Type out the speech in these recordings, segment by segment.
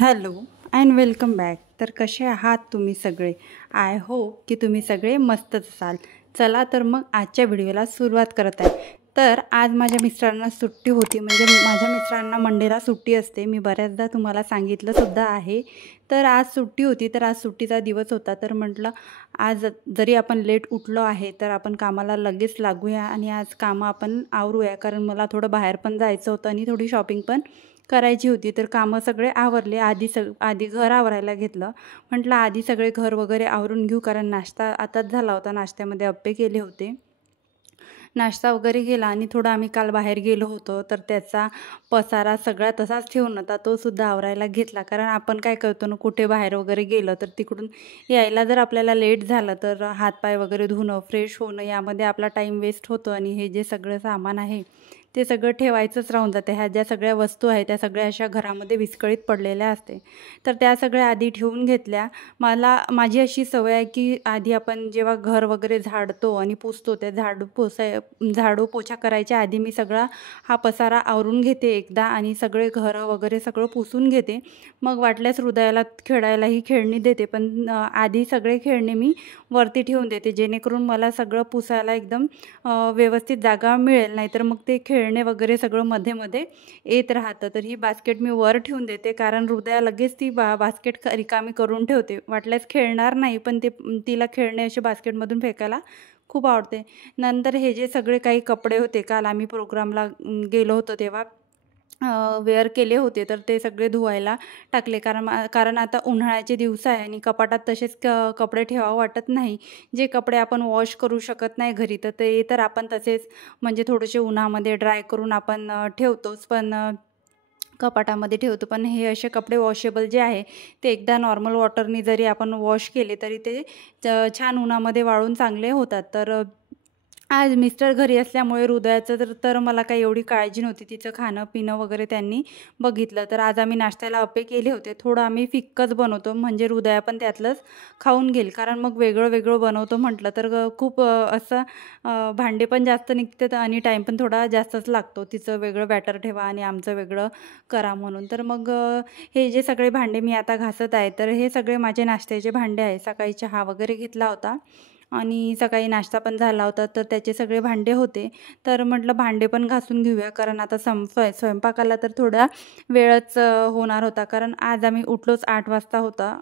Hello and welcome back. तर कसे आहात तुम्ही सगळे? आय होप की तुम्ही सगळे मस्तच असाल. चला तर मग आजच्या व्हिडिओला सुरुवात करत आहे. तर आज माझ्या मिस्टरांना सुट्टी होती, म्हणजे माझ्या मिस्टरांना मंडेला सुट्टी असते. मी बऱ्याचदा तुम्हाला सांगितलंसुद्धा आहे. तर आज सुट्टी होती, तर आज सुट्टीचा दिवस होता. तर म्हटलं आज जरी आपण लेट उठलो आहे तर आपण कामाला लगेच लागूया आणि आज कामं आपण आवरूया, कारण मला थोडं बाहेर पण जायचं होतं आणि थोडी शॉपिंग पण करायची होती. तर कामं सगळे आवरले. आधी घर आवरायला घेतलं. म्हटलं आधी सगळे घर वगैरे आवरून घेऊ, कारण नाश्ता आताच झाला होता. नाश्त्यामध्ये अप्पे केले होते. नाश्ता वगैरे केला आणि थोडं आम्ही काल बाहेर गेलो होतो, तर त्याचा पसारा सगळा तसाच ठेवून होता, तो सुद्धा आवरायला घेतला. कारण आपण काय करतो ना, कुठे बाहेर वगैरे गेलं तर तिकडून यायला जर आपल्याला लेट झालं तर हातपाय वगैरे धुणं, फ्रेश होणं यामध्ये आपला टाईम वेस्ट होतो आणि हे जे सगळं सामान आहे ते सगळं ठेवायचंच राहून जाते. ह्या ज्या सगळ्या वस्तू आहेत त्या सगळ्या अशा घरामध्ये विस्कळीत पडलेल्या असते. तर त्या सगळ्या आधी ठेवून घेतल्या. माझी अशी सवय आहे की आधी आपण जेव्हा घर वगैरे झाडतो आणि पुसतो, त्या झाडू पोछा करायच्या आधी मी सगळा हा पसारा आवरून घेते एकदा आणि सगळे घरं वगैरे सगळं पुसून घेते. मग वाटल्यास हृदयाला खेळायलाही खेळणी देते, पण आधी सगळे खेळणे मी वरती ठेवून देते, जेणेकरून मला सगळं पुसायला एकदम व्यवस्थित जागा मिळेल. नाहीतर मग ते खेळणे वगैरे सगळं मध्ये मध्ये येत राहतं. तर ही बास्केट मी वर ठेवून देते, कारण हृदया लगेच ती बास्केट रिकामी करून ठेवते. वाटल्यास खेळणार नाही, पण तिला खेळणे असे बास्केटमधून फेकायला खूप आवडते. नंतर हे जे सगळे काही कपडे होते, काल आम्ही प्रोग्रामला गेलो होतो तेव्हा वेअर केले होते, तर ते सगळे धुवायला टाकले. कारण आता उन्हाळ्याचे दिवस आहे आणि कपाटात तसेच कपडे ठेवावं वाटत नाही. जे कपडे आपण वॉश करू शकत नाही घरी, तर ते तर आपण तसेच म्हणजे थोडेसे उन्हामध्ये ड्राय करून आपण ठेवतोच, पण कपाटामध्ये ठेवतो. पण हे असे कपडे वॉशेबल जे आहे ते एकदा नॉर्मल वॉटरनी जरी आपण वॉश केले तरी ते छान उन्हामध्ये वाळून चांगले होतात. तर आज मिस्टर घरी असल्यामुळे हृदयाचं तर मला काही एवढी काळजी नव्हती. तिचं खाणं पिणं वगैरे त्यांनी बघितलं. तर आज आम्ही नाश्त्याला अप्पे केले होते. थोडं आम्ही फिक्कच बनवतो, म्हणजे हृदया पण त्यातलंच खाऊन घेईल. कारण मग वेगळं वेगळं बनवतो म्हटलं तर खूप असं भांडे पण जास्त निघतात आणि टाईम पण थोडा जास्तच लागतो. तिचं वेगळं बॅटर ठेवा आणि आमचं वेगळं करा म्हणून. तर मग हे जे सगळे भांडे मी आता घासत आहे, तर हे सगळे माझे नाश्त्याचे भांडे आहे. सकाळी चहा वगैरे घेतला होता आणि सकाळी नाश्ता पण झाला होता, तर त्याचे सगळे भांडे होते. तर म्हटलं भांडे पण घासून घेऊया, कारण आता स्वयंपाकाला तर थोडा वेळच होणार होता. कारण आज आम्ही उठलोच 8 वाजता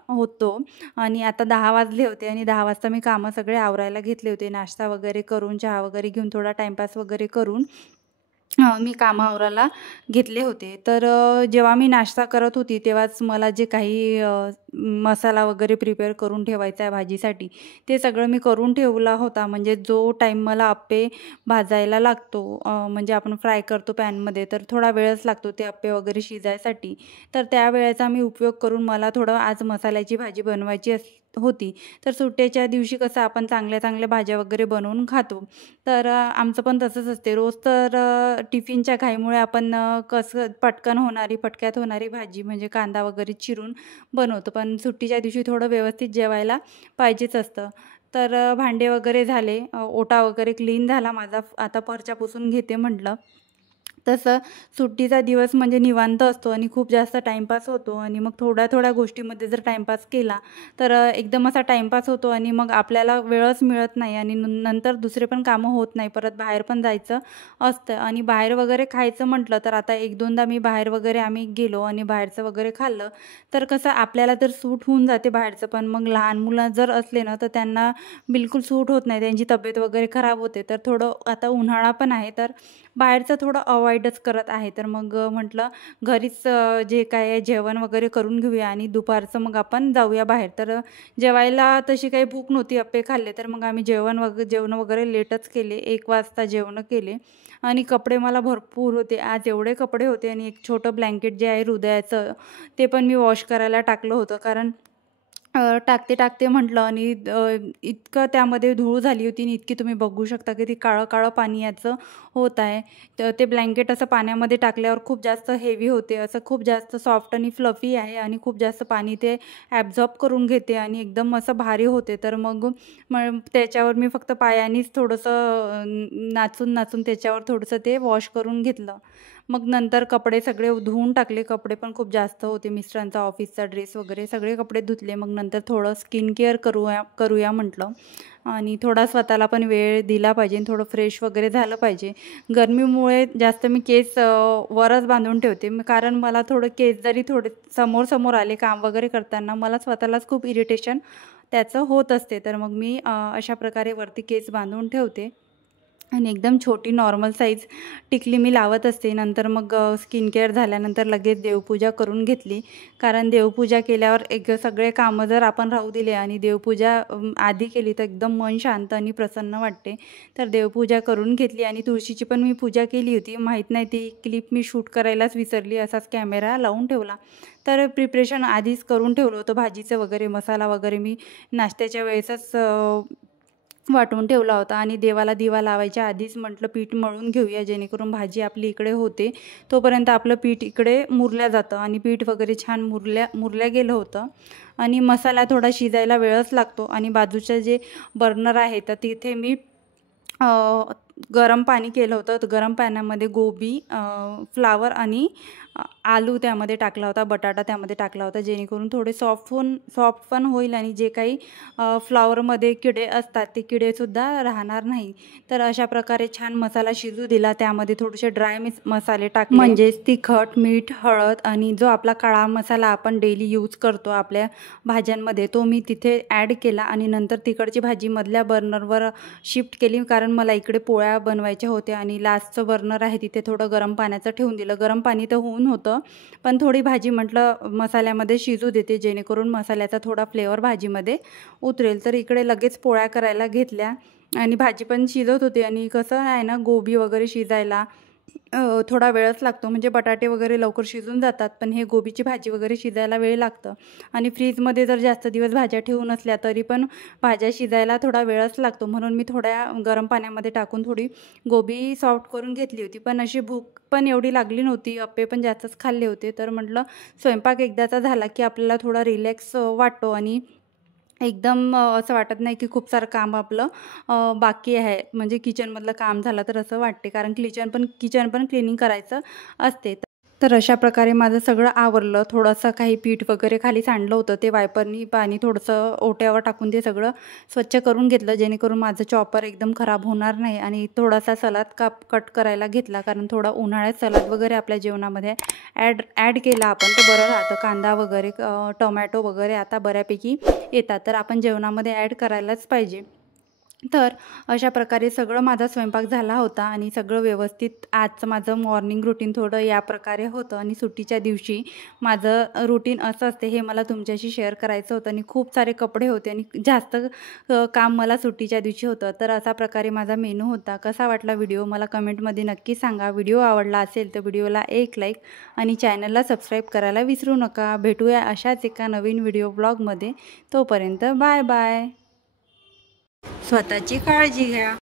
होतो आणि आता 10 वाजले होते आणि 10 वाजता मी कामं सगळे आवरायला घेतले होते. नाश्ता वगैरे करून, चहा वगैरे घेऊन, थोडा टाईमपास वगैरे करून मी कामं आवरायला घेतले होते. तर जेव्हा मी नाश्ता करत होती तेव्हाच मला जे काही मसाला वगैरे प्रिपेअर करून ठेवायचा आहे भाजीसाठी, ते सगळं मी करून ठेवला होता. म्हणजे जो टाईम मला अप्पे भाजायला लागतो, म्हणजे आपण फ्राय करतो पॅनमध्ये, तर थोडा वेळच लागतो ते अप्पे वगैरे शिजायसाठी. तर त्या वेळेचा मी उपयोग करून मला थोडं आज मसाल्याची भाजी बनवायची होती. तर सुट्टीच्या दिवशी कसं आपण चांगल्या चांगल्या भाज्या वगैरे बनवून खातो. तर आमचं पण तसंच असते. रोज तर टिफिनच्या घाईमुळे आपण कसं फटक्यात होणारी भाजी म्हणजे कांदा वगैरे चिरून बनवतो. पण सुट्टीच्या दिवशी थोडं व्यवस्थित जेवायला पाहिजेच असतं. तर भांडे वगैरे झाले, ओटा वगैरे क्लीन झाला माझा. आता फरच्या पुसून घेते म्हटलं. तसं सुट्टीचा दिवस म्हणजे निवांत असतो आणि खूप जास्त टाईमपास होतो आणि मग थोड्या थोड्या गोष्टीमध्ये जर टाईमपास केला तर एकदम असा टाईमपास होतो आणि मग आपल्याला वेळच मिळत नाही आणि नंतर दुसरे पण कामं होत नाही. परत बाहेर पण जायचं असतं आणि बाहेर वगैरे खायचं म्हटलं तर आता 1-2दा मी बाहेर वगैरे आम्ही गेलो आणि बाहेरचं वगैरे खाल्लं, तर कसं आपल्याला तर सूट होऊन जाते बाहेरचं, पण मग लहान मुलं जर असले ना तर त्यांना बिलकुल सूट होत नाही, त्यांची तब्येत वगैरे खराब होते. तर थोडं आता उन्हाळा पण आहे, तर बाहेरचं थोडं अवॉइडच करत आहे. तर मग म्हटलं घरीच जे काय आहे जेवण वगैरे करून घेऊया आणि दुपारचं मग आपण जाऊया बाहेर. तर जेवायला तशी काही भूक नव्हती, अप्पे खाल्ले, तर मग आम्ही जेवण वगैरे लेटच केले. 1 वाजता जेवणं केले आणि कपडे मला भरपूर होते. आज एवढे कपडे होते आणि एक छोटं ब्लँकेट जे आहे हृदयाचं, ते पण मी वॉश करायला टाकलं होतं. कारण टाकते म्हटलं आणि इतकं त्यामध्ये धूळ झाली होती आणि इतकी तुम्ही बघू शकता की ती काळं पाणी याचं होत आहे. तर ते ब्लँकेट असं पाण्यामध्ये टाकल्यावर खूप जास्त हेवी होते, असं खूप जास्त सॉफ्ट आणि फ्लफी आहे आणि खूप जास्त पाणी ते ॲब्झॉर्ब करून घेते आणि एकदम असं भारी होते. तर मग त्याच्यावर मी फक्त पायानेच थोडंसं नाचून त्याच्यावर थोडंसं ते वॉश करून घेतलं. मग नंतर कपडे सगळे धुवून टाकले. कपडे पण खूप जास्त होते, मिस्टरांचा ऑफिसचा ड्रेस वगैरे सगळे कपडे धुतले. मग नंतर थोडं स्किन केअर करूया म्हटलं आणि थोडा स्वतःला पण वेळ दिला पाहिजे, थोडं फ्रेश वगैरे झालं पाहिजे. गरमीमुळे जास्त मी केस वरच बांधून ठेवते, कारण मला थोडं केस जरी थोडे समोर आले काम वगैरे करताना मला स्वतःलाच खूप इरिटेशन त्याचं होत असते. तर मग मी अशा प्रकारे वरती केस बांधून ठेवते आणि एकदम छोटी नॉर्मल साईज टिकली मी लावत असते. नंतर मग स्किन केअर झाल्यानंतर लगेच देवपूजा करून घेतली, कारण देवपूजा केल्यावर सगळे कामं जर आपण राहू दिले आणि देवपूजा आधी केली तर एकदम मन शांत आणि प्रसन्न वाटते. तर देवपूजा करून घेतली आणि तुळशीची पण मी पूजा केली होती. माहीत नाही ती क्लिप मी शूट करायलाच विसरली, असाच कॅमेरा लावून ठेवला. तर प्रिपरेशन आधीच करून ठेवलं होतं भाजीचं वगैरे, मसाला वगैरे मी नाश्त्याच्या वेळेसच वाटून ठेवला होता. आणि देवाला दिवा लावायच्या आधीच म्हटलं पीठ मळून घेऊया, जेणेकरून भाजी आपली इकडे होते तोपर्यंत आपलं पीठ इकडे मुरल्या जातं. आणि पीठ वगैरे छान मुरल्या गेलं होतं. आणि मसाला थोडा शिजायला वेळच लागतो. आणि बाजूचं जे बर्नर आहे तर तिथे मी गरम पाणी केलं होतं. तर गरम पाण्यामध्ये गोबी, फ्लावर आणि आलू त्यामध्ये टाकला होता, बटाटा त्यामध्ये टाकला होता, जेणेकरून थोडे सॉफ्ट पण होईल आणि जे काही फ्लावरमध्ये किडे असतात ते किडेसुद्धा राहणार नाही. तर अशा प्रकारे छान मसाला शिजू दिला. त्यामध्ये थोडेसे ड्राय मसाले टाकले, म्हणजेच तिखट, मीठ, हळद आणि जो आपला काळा मसाला आपण डेली यूज करतो आपल्या भाज्यांमध्ये तो मी तिथे ॲड केला. आणि नंतर तिकडची भाजी मधल्या बर्नरवर शिफ्ट केली, कारण मला इकडे पोळ्या बनवायच्या होत्या. आणि लास्टचं बर्नर आहे तिथे थोडं गरम पाण्याचं ठेवून दिलं. गरम पाणी तर होऊन होतं, पण थोडी भाजी म्हटलं मसाल्यामध्ये शिजू देते, जेणेकरून मसाल्याचा थोडा फ्लेवर भाजीमध्ये उतरेल. तर इकडे लगेच पोळ्या करायला घेतल्या आणि भाजी पण शिजत होती. आणि कसं आहे ना, गोबी वगैरे शिजायला थोडा वेळच लागतो, म्हणजे बटाटे वगैरे लवकर शिजून जातात, पण हे गोबीची भाजी वगैरे शिजायला वेळ लागतं. आणि फ्रीजमध्ये जर जास्त दिवस भाज्या ठेवून असल्या तरी पण भाज्या शिजायला थोडा वेळच लागतो. म्हणून मी थोड्या गरम पाण्यामध्ये टाकून थोडी गोबी सॉफ्ट करून घेतली होती. पण अशी भूक पण एवढी लागली नव्हती, अप्पे पण जास्तच खाल्ले होते. तर म्हटलं स्वयंपाक एकदाचा झाला की आपल्याला थोडा रिलॅक्स वाटतो आणि एकदम असं वाटत नाही की खूप सारं काम आपलं बाकी आहे, म्हणजे किचनमधलं काम झालं तर असं वाटते, कारण किचन पण क्लिनिंग करायचं असते. तर अशा प्रकारे माझं सगळं आवरलं. थोडंसं काही पीठ वगैरे खाली सांडलं होतं, ते वायपरनी पाणी थोडंसं ओट्यावर टाकून ते सगळं स्वच्छ करून घेतलं, जेणेकरून माझं चॉपर एकदम खराब होणार नाही. आणि थोडासा सलाद कट करायला घेतला, कारण थोडा उन्हाळ्यात सलाद वगैरे आपल्या जेवणामध्ये ॲड केला आपण तर बरं राहतं. कांदा वगैरे, टोमॅटो वगैरे आता बऱ्यापैकी येतात, तर आपण जेवणामध्ये ॲड करायलाच पाहिजे. तर अशा प्रकारे सगळं माझा स्वयंपाक झाला होता आणि सगळं व्यवस्थित. आजचं माझं मॉर्निंग रुटीन थोडं या प्रकारे होतं. आणि सुट्टीच्या दिवशी माझं रुटीन असं असते, हे मला तुमच्याशी शेअर करायचं होतं. आणि खूप सारे कपडे होते आणि जास्त काम मला सुट्टीच्या दिवशी होतं. तर अशा प्रकारे माझा मेनू होता. कसा वाटला व्हिडिओ मला कमेंटमध्ये नक्की सांगा. व्हिडिओ आवडला असेल तर व्हिडिओला एक लाईक आणि चॅनलला सबस्क्राईब करायला विसरू नका. भेटूया अशाच एका नवीन व्हिडिओ ब्लॉगमध्ये. तोपर्यंत बाय बाय. स्वतःची काळजी घ्या.